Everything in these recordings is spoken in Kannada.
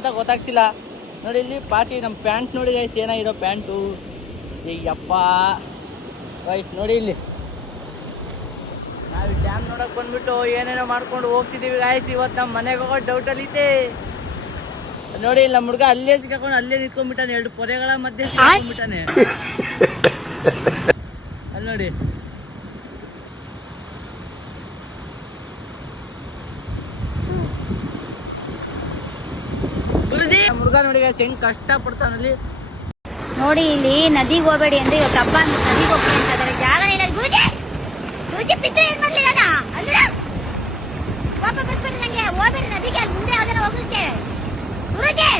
ಅಂತ ಗೊತ್ತಾಗ್ತಿಲ್ಲ ನೋಡಿ. ಇಲ್ಲಿ ಪಾಚಿ ನಮ್ಮ ಪ್ಯಾಂಟ್ ನೋಡಿ ಗೈಸ್, ಏನಾಗಿರೋ ಪ್ಯಾಂಟು ಅಯ್ಯಪ್ಪ ಗೈಸ್. ನೋಡಿ ಇಲ್ಲಿ ನಾವು ಡ್ಯಾಮ್ ನೋಡಕ್ ಬಂದ್ಬಿಟ್ಟು ಏನೇನೋ ಮಾಡ್ಕೊಂಡು ಹೋಗ್ತಿದ್ದೀವಿ ಗಾಯ್ಸ್. ಇವತ್ತು ನಮ್ಮ ಮನೆಗೆ ಹೋಗೋ ಡೌಟಲ್ಲಿ ಐತೆ ನೋಡಿ. ಇಲ್ಲ ಹುಡುಗ ಅಲ್ಲೇ ಸಿಕ್ಕಾಕೊಂಡು ಅಲ್ಲೇ ನಿಂತ್ಕೊಂಡ್ಬಿಟ್ಟಾನೆ, 2 ಪೊರೆಗಳ ಮಧ್ಯೆ ಸಿಕ್ಕಾಕೊಂಡ್ಬಿಟ್ಟಾನೆ ಅಲ್ಲಿ ನೋಡಿ. ಹುಡುಗ ನೋಡಿ ಹೆಂಗ್ ಕಷ್ಟ ಪಡ್ತಾನಲ್ಲಿ ನೋಡಿ. ಇಲ್ಲಿ ನದಿಗೆ ಹೋಗ್ಬೇಡಿ ಅಂದ್ರೆ ಇವತ್ತು ಹಬ್ಬ ನದಿಗೆ ಹೋಗ್ಬೇಡಿ ಅಂತ ಇದಾರೆ. ಜಾಗನೇ ಇಲ್ಲ ಗುರುಜಿ. ಗುರುಜಿ ಪಿತ್ರ ಏನ್ ಮಾಡ್ಲಿಲ್ಲ ಅಲ್ಲ ಪಾಪ ಬರ್ಸ್ಬೇಡಿ ನಂಗೆ. ಹೋಗ್ಬೇಡಿ ನದಿಗೆ, ಅಲ್ಲಿ ಮುಂದೆ ಯಾವ್ದಾರ ಹೋಗ್ಲಿಕ್ಕೆ ಗುರುಜಿ.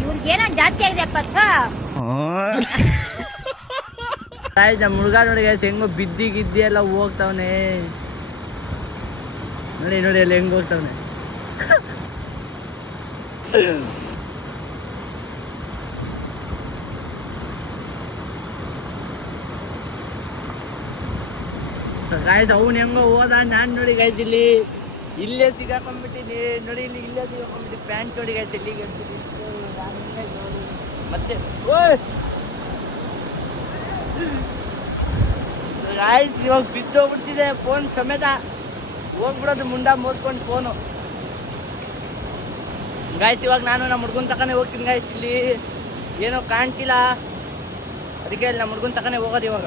ಇವ್ರಿಗೇನೋ ಜಾಸ್ತಿ ಆಗಿದೆ ಅಪ್ಪ. ನಮ್ಮ ಹುಡುಗ ನೋಡಿ ಹೆಂಗೋ ಬಿದ್ದಿ ಗಿದ್ದಿ ಎಲ್ಲ ಹೋಗ್ತಾವನೆ ನೋಡಿ. ನೋಡಿ ಅಲ್ಲಿ ಹೆಂಗ್ ಹೋಗ್ತಾವನೆ. ಗಾಯ್ಸ್ ಅವ್ನು ಹೆಂಗೋ ಹೋದ. ನಾನು ನೋಡಿ ಗಾಯ್ಸ್ ಇಲ್ಲೇ ಸಿಗಾಕೊಂಡ್ಬಿಟ್ಟಿನಿ ನೋಡಿ. ಇಲ್ಲೇ ಸಿಗಾಕೊಂಡ್ಬಿಟ್ಟು ಪ್ಯಾಂಟ್ ನೋಡಿ ಗಾಯ್ಸ್ ಇಲ್ಲಿಗೆ ಮತ್ತೆ ಗಾಯ್ಸ್ ಇವಾಗ ಬಿದ್ದೋಗ್ಬಿಡ್ತಿದೆ ಫೋನ್ ಸಮೇತ. ಹೋಗ್ಬಿಡೋದು ಮುಂಡ ಮೋದ್ಕೊಂಡು ಫೋನು ಗಾಯ್ಸ್. ಇವಾಗ ನಾನು ನಮ್ಮ ಹುಡ್ಗನ್ ತಕನೇ ಹೋಗ್ತೀನಿ ಗಾಯ್ಸ್. ಇಲ್ಲಿ ಏನೋ ಕಾಣ್ತಿಲ್ಲ, ಅದಕ್ಕೆ ನಮ್ಮ ಹುಡ್ಗನ್ ತಕನೇ ಹೋಗೋದು ಇವಾಗ.